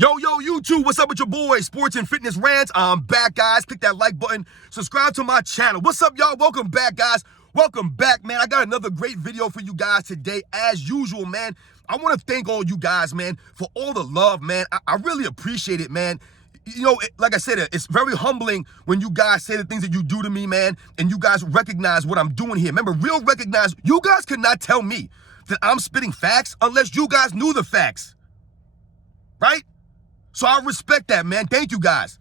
Yo, YouTube, what's up with your boys? Sports and Fitness Rants. I'm back, guys. Click that like button. Subscribe to my channel. What's up, y'all? Welcome back, guys. Welcome back, man. I got another great video for you guys today. As usual, man, I want to thank all you guys, man, for all the love, man. I really appreciate it, man. You know, like I said, it's very humbling when you guys say the things that you do to me, man, and you guys recognize what I'm doing here. Remember, recognize, you guys could not tell me that I'm spitting facts unless you guys knew the facts, right? So I respect that, man. Thank you, guys.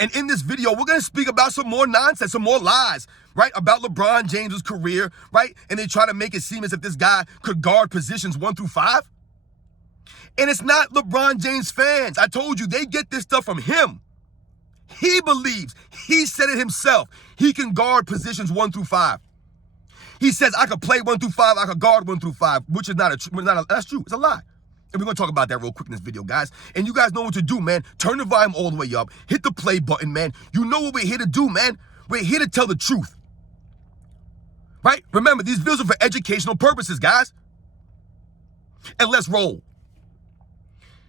And in this video, we're going to speak about some more nonsense, some more lies, right, about LeBron James's career, right? And they try to make it seem as if this guy could guard positions 1 through 5. And it's not LeBron James fans. I told you, they get this stuff from him. He believes, he said it himself, he can guard positions 1 through 5. He says, I could play 1 through 5, I could guard 1 through 5, which is that's true. It's a lie. And we're going to talk about that real quick in this video, guys. And you guys know what to do, man. Turn the volume all the way up. Hit the play button, man. You know what we're here to do, man. We're here to tell the truth. Right? Remember, these videos are for educational purposes, guys. And let's roll.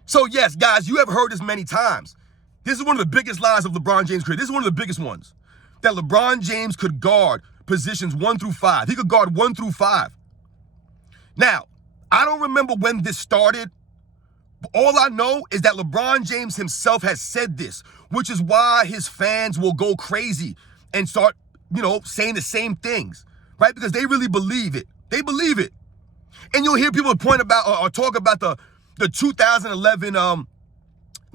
So, yes, guys, you have heard this many times. This is one of the biggest lies of LeBron James' career. This is one of the biggest ones. That LeBron James could guard positions 1 through 5. He could guard 1 through 5. Now, I don't remember when this started. But all I know is that LeBron James himself has said this, which is why his fans will go crazy and start, saying the same things, right? Because they really believe it. They believe it. And you'll hear people point about or talk about the 2011, I think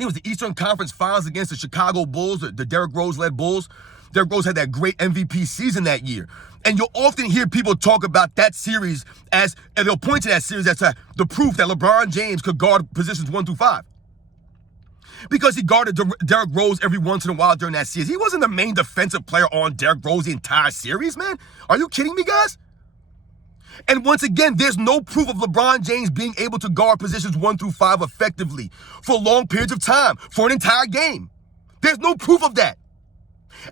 it was the Eastern Conference Finals against the Chicago Bulls, the Derrick Rose-led Bulls. Derrick Rose had that great MVP season that year. And you'll often hear people talk about that series and they'll point to that series as the proof that LeBron James could guard positions 1 through 5. Because he guarded Derrick Rose every once in a while during that series. He wasn't the main defensive player on Derrick Rose the entire series, man. Are you kidding me, guys? And once again, there's no proof of LeBron James being able to guard positions 1 through 5 effectively for long periods of time, for an entire game. There's no proof of that.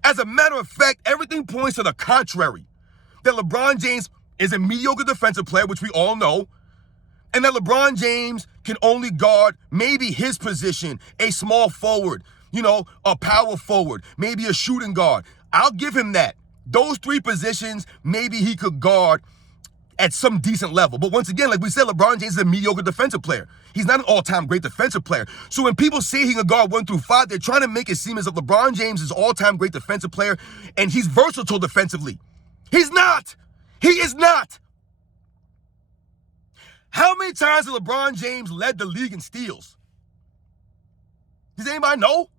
As a matter of fact, everything points to the contrary. That LeBron James is a mediocre defensive player, which we all know, and that LeBron James can only guard maybe his position, a small forward, a power forward, maybe a shooting guard. I'll give him that. Those 3 positions, maybe he could guard at some decent level. But once again, like we said, LeBron James is a mediocre defensive player. He's not an all-time great defensive player. So when people say he can guard 1 through 5, they're trying to make it seem as if LeBron James is an all-time great defensive player and he's versatile defensively. He's not. He is not. How many times has LeBron James led the league in steals? Does anybody know?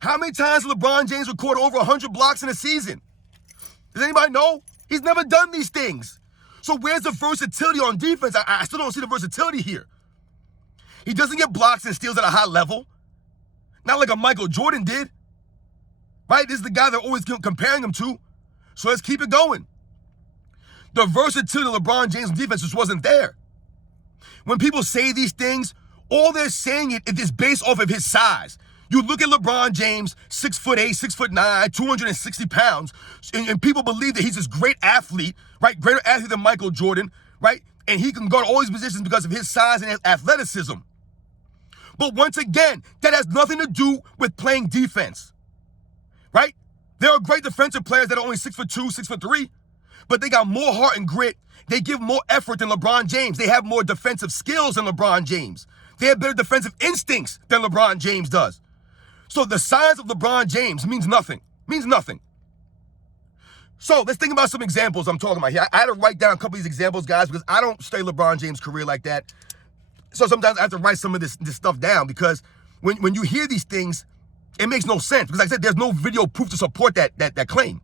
How many times has LeBron James recorded over 100 blocks in a season? Does anybody know? He's never done these things. So where's the versatility on defense? I still don't see the versatility here. He doesn't get blocks and steals at a high level. Not like a Michael Jordan did. Right? This is the guy they're always comparing him to. So let's keep it going. The versatility of LeBron James' defense just wasn't there. When people say these things, all they're saying it is based off of his size. You look at LeBron James, 6'8", 6'9", 260 pounds, and people believe that he's this great athlete, right? Greater athlete than Michael Jordan, right? And he can guard all these positions because of his size and his athleticism. But once again, that has nothing to do with playing defense, right? There are great defensive players that are only 6'2", 6'3", but they got more heart and grit. They give more effort than LeBron James. They have more defensive skills than LeBron James. They have better defensive instincts than LeBron James does. So the size of LeBron James means nothing. Means nothing. So let's think about some examples I'm talking about here. I had to write down a couple of these examples, guys, because I don't study LeBron James' career like that. So sometimes I have to write some of this stuff down because when you hear these things, it makes no sense. Because like I said, there's no video proof to support that claim.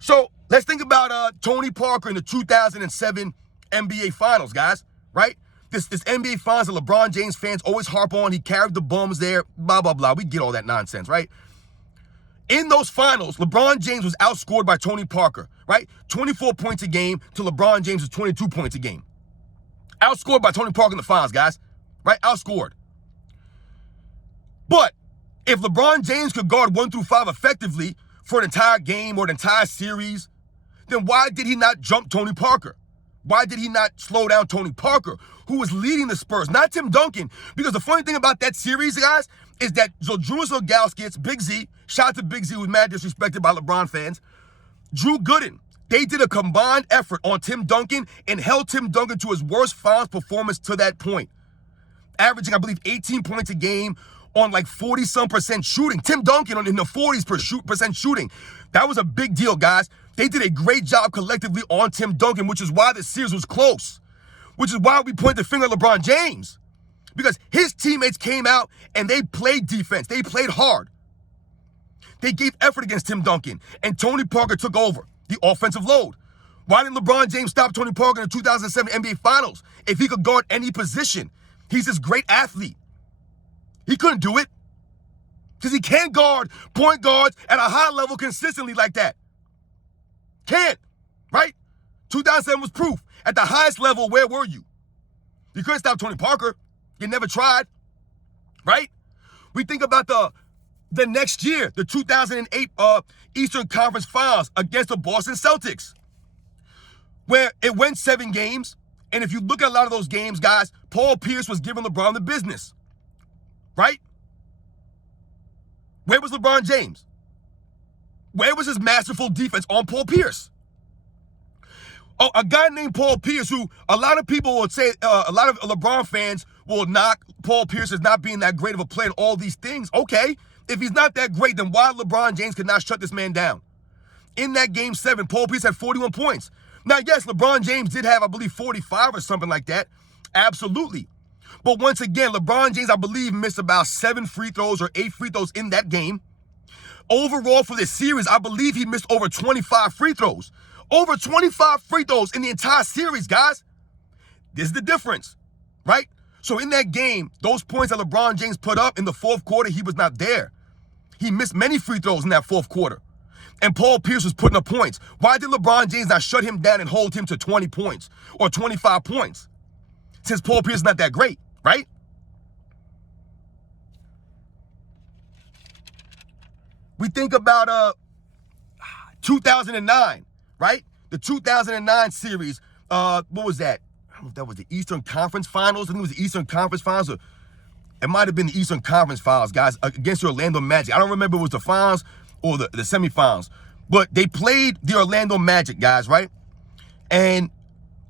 So let's think about Tony Parker in the 2007 NBA Finals, guys, right? This NBA Finals that LeBron James fans always harp on. He carried the bums there, blah, blah, blah. We get all that nonsense, right? In those finals, LeBron James was outscored by Tony Parker, right? 24 points a game to LeBron James' 22 points a game. Outscored by Tony Parker in the finals, guys, right? Outscored. But if LeBron James could guard 1 through 5 effectively for an entire game or an entire series, then why did he not jump Tony Parker? Why did he not slow down Tony Parker, who was leading the Spurs, not Tim Duncan. Because the funny thing about that series, guys, is that Zydrunas Ilgauskas, Big Z, shout out to Big Z, who's mad disrespected by LeBron fans, Drew Gooden, they did a combined effort on Tim Duncan and held Tim Duncan to his worst finals performance to that point. Averaging, I believe, 18 points a game on like 40-some% shooting. Tim Duncan in the 40% shooting. That was a big deal, guys. They did a great job collectively on Tim Duncan, which is why the series was close. Which is why we point the finger at LeBron James. Because his teammates came out and they played defense. They played hard. They gave effort against Tim Duncan. And Tony Parker took over the offensive load. Why didn't LeBron James stop Tony Parker in the 2007 NBA Finals if he could guard any position? He's this great athlete. He couldn't do it because he can't guard point guards at a high level consistently like that. Can't, right? 2007 was proof. At the highest level, where were you? You couldn't stop Tony Parker. You never tried, right? We think about the next year, the 2008 Eastern Conference Finals against the Boston Celtics, where it went 7 games. And if you look at a lot of those games, guys, Paul Pierce was giving LeBron the business. Right? Where was LeBron James? Where was his masterful defense on Paul Pierce? Oh, a guy named Paul Pierce, who a lot of people would say, a lot of LeBron fans will knock Paul Pierce as not being that great of a player and all these things. Okay, if he's not that great, then why LeBron James could not shut this man down? In that game 7, Paul Pierce had 41 points. Now, yes, LeBron James did have, I believe, 45 or something like that. Absolutely. But once again, LeBron James, I believe, missed about 7 free throws or 8 free throws in that game. Overall, for this series, I believe he missed over 25 free throws. Over 25 free throws in the entire series, guys. This is the difference, right? So in that game, those points that LeBron James put up in the fourth quarter, he was not there. He missed many free throws in that fourth quarter. And Paul Pierce was putting up points. Why did LeBron James not shut him down and hold him to 20 points or 25 points? Since Paul Pierce is not that great, right? We think about 2009, right? The 2009 series, what was that? I don't know if that was the Eastern Conference Finals. I think it was the Eastern Conference Finals. Or it might have been the Eastern Conference Finals, guys, against the Orlando Magic. I don't remember if it was the finals or the semifinals. But they played the Orlando Magic, guys, right? And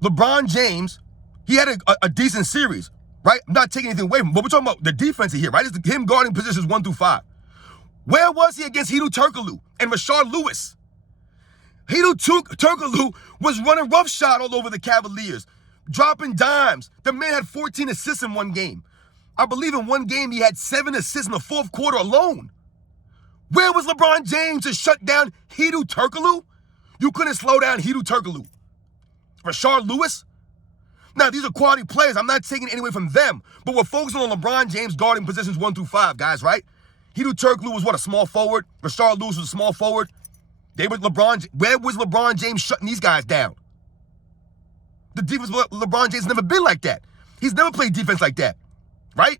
LeBron James, he had a decent series, right? I'm not taking anything away from him, but we're talking about the defense here, right? It's him guarding positions 1 through 5. Where was he against Hedo Turkoglu and Rashard Lewis? Hedo Turkoglu was running roughshod all over the Cavaliers, dropping dimes. The man had 14 assists in one game. I believe in one game he had 7 assists in the fourth quarter alone. Where was LeBron James to shut down Hedo Turkoglu? You couldn't slow down Hedo Turkoglu. Rashard Lewis? Now, these are quality players. I'm not taking it away from them. But we're focusing on LeBron James guarding positions 1 through 5, guys, right? Hedo Turkoglu was what, a small forward? Rashard Lewis was a small forward? Where was LeBron James shutting these guys down? The defense of LeBron James has never been like that. He's never played defense like that, right?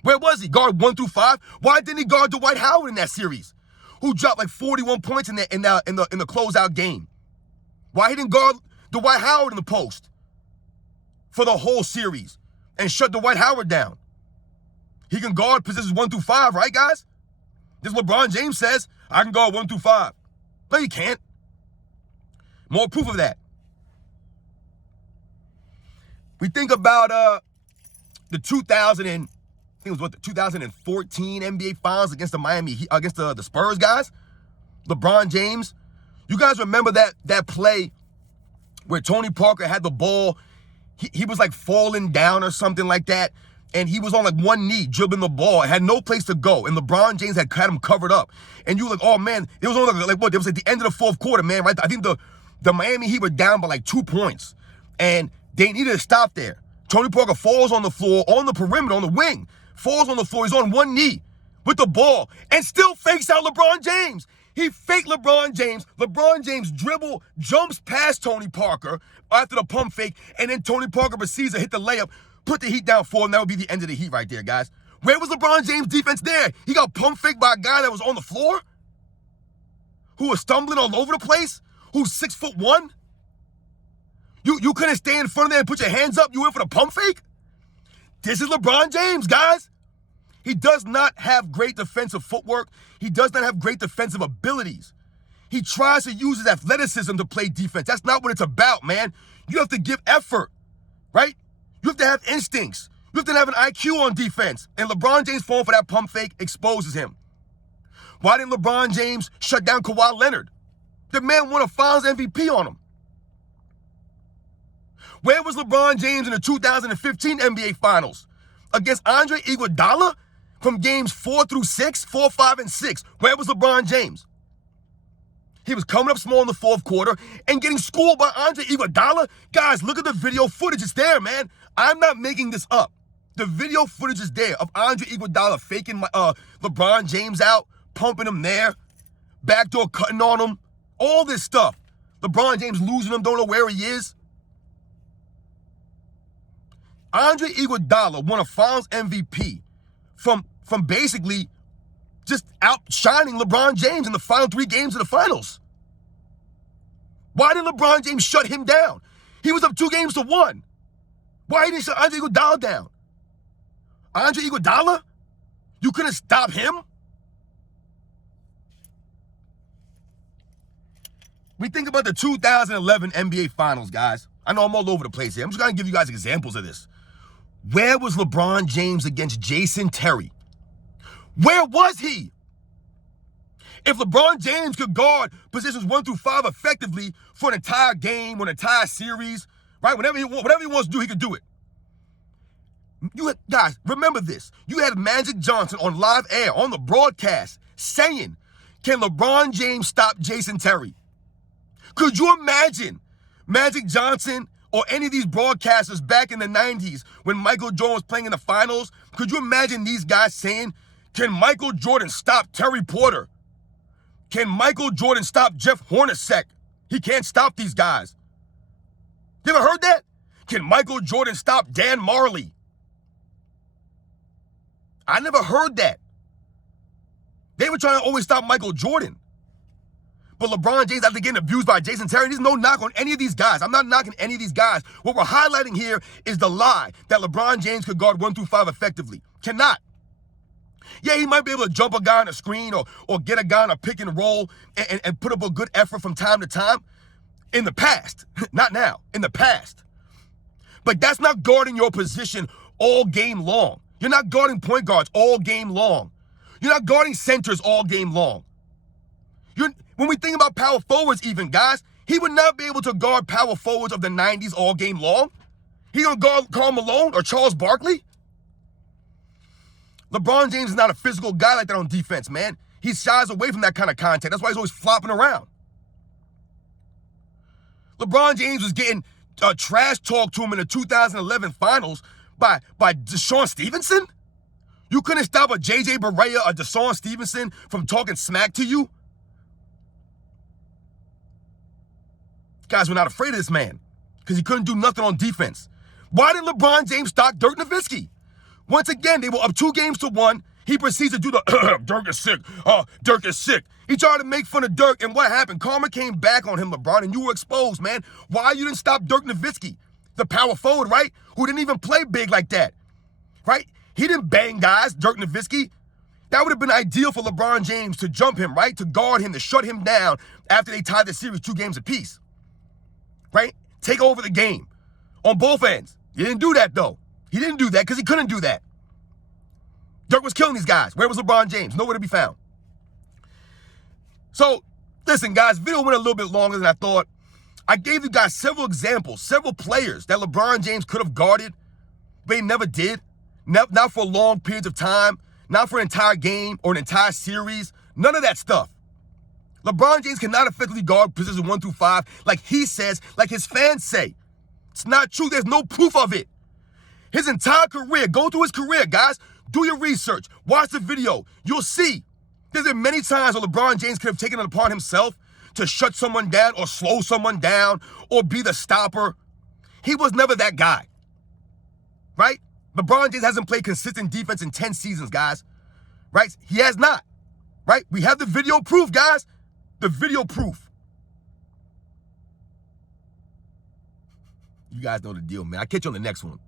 Where was he? Guard 1 through 5? Why didn't he guard Dwight Howard in that series, who dropped like 41 points in the closeout game? Why he didn't guard Dwight Howard in the post for the whole series and shut Dwight Howard down? He can guard positions 1 through 5, right, guys? This LeBron James says, I can guard 1 through 5. No, you can't. More proof of that. We think about the 2014 NBA Finals against the Spurs, guys. LeBron James. You guys remember that play where Tony Parker had the ball? He was like falling down or something like that. And he was on like one knee dribbling the ball. Had no place to go. And LeBron James had him covered up. And you were like, oh man, it was only like what? It was like the end of the fourth quarter, man, right? I think the Miami Heat were down by like 2 points. And they needed to stop there. Tony Parker falls on the floor, on the perimeter, on the wing. Falls on the floor. He's on one knee with the ball and still fakes out LeBron James. He faked LeBron James. LeBron James jumps past Tony Parker after the pump fake, and then Tony Parker proceeds to hit the layup, put the Heat down 4, and that would be the end of the Heat right there, guys. Where was LeBron James' defense there? He got pump faked by a guy that was on the floor, who was stumbling all over the place, who's 6'1". You couldn't stay in front of there and put your hands up. You went for the pump fake? This is LeBron James, guys. He does not have great defensive footwork. He does not have great defensive abilities. He tries to use his athleticism to play defense. That's not what it's about, man. You have to give effort, right? You have to have instincts. You have to have an IQ on defense. And LeBron James falling for that pump fake exposes him. Why didn't LeBron James shut down Kawhi Leonard? The man won a Finals MVP on him. Where was LeBron James in the 2015 NBA Finals? Against Andre Iguodala from games 4 through 6, 4, 5, and 6. Where was LeBron James? He was coming up small in the fourth quarter and getting schooled by Andre Iguodala. Guys, look at the video footage. It's there, man. I'm not making this up. The video footage is there of Andre Iguodala faking LeBron James out, pumping him there, backdoor cutting on him, all this stuff. LeBron James losing him, don't know where he is. Andre Iguodala won a Finals MVP from basically just outshining LeBron James in the final 3 games of the finals. Why did LeBron James shut him down? He was up 2-1. Why didn't he shut Andre Iguodala down? Andre Iguodala? You couldn't stop him? We think about the 2011 NBA Finals, guys. I know I'm all over the place here. I'm just going to give you guys examples of this. Where was LeBron James against Jason Terry? Where was he? If LeBron James could guard positions 1 through 5 effectively for an entire game or an entire series, right? Whatever he wants to do, he could do it. Guys, remember this. You had Magic Johnson on live air, on the broadcast, saying, can LeBron James stop Jason Terry? Could you imagine Magic Johnson or any of these broadcasters back in the 90s when Michael Jordan was playing in the finals? Could you imagine these guys saying, can Michael Jordan stop Terry Porter? Can Michael Jordan stop Jeff Hornacek? He can't stop these guys. You ever heard that? Can Michael Jordan stop Dan Marley? I never heard that. They were trying to always stop Michael Jordan. But LeBron James, after getting abused by Jason Terry, there's no knock on any of these guys. I'm not knocking any of these guys. What we're highlighting here is the lie that LeBron James could guard 1 through 5 effectively. Cannot. Yeah, he might be able to jump a guy on a screen or get a guy on a pick and roll and put up a good effort from time to time. In the past. Not now. In the past. But that's not guarding your position all game long. You're not guarding point guards all game long. You're not guarding centers all game long. When we think about power forwards even, guys, he would not be able to guard power forwards of the 90s all game long. He gonna guard Karl Malone or Charles Barkley? LeBron James is not a physical guy like that on defense, man. He shies away from that kind of contact. That's why he's always flopping around. LeBron James was getting trash talk to him in the 2011 finals by DeShaun Stevenson? You couldn't stop a J.J. Barea or DeShaun Stevenson from talking smack to you? Guys were not afraid of this man because he couldn't do nothing on defense. Why did LeBron James stop Dirk Nowitzki? Once again, they were up 2-1. He proceeds to do the, Dirk is sick. Dirk is sick. He tried to make fun of Dirk, and what happened? Karma came back on him, LeBron, and you were exposed, man. Why you didn't stop Dirk Nowitzki, the power forward, right? Who didn't even play big like that, right? He didn't bang guys, Dirk Nowitzki. That would have been ideal for LeBron James to jump him, right? To guard him, to shut him down after they tied the series 2 games apiece, right? Take over the game on both ends. He didn't do that, though. He didn't do that because he couldn't do that. Dirk was killing these guys. Where was LeBron James? Nowhere to be found. So, listen, guys, video went a little bit longer than I thought. I gave you guys several examples, several players that LeBron James could have guarded, but he never did. Not for long periods of time, not for an entire game or an entire series. None of that stuff. LeBron James cannot effectively guard positions 1 through 5 like he says, like his fans say. It's not true. There's no proof of it. His entire career, go through his career, guys. Do your research. Watch the video. You'll see. There's been many times where LeBron James could have taken it upon himself to shut someone down or slow someone down or be the stopper. He was never that guy, right? LeBron James hasn't played consistent defense in 10 seasons, guys, right? He has not, right? We have the video proof, guys. The video proof. You guys know the deal, man. I'll catch you on the next one.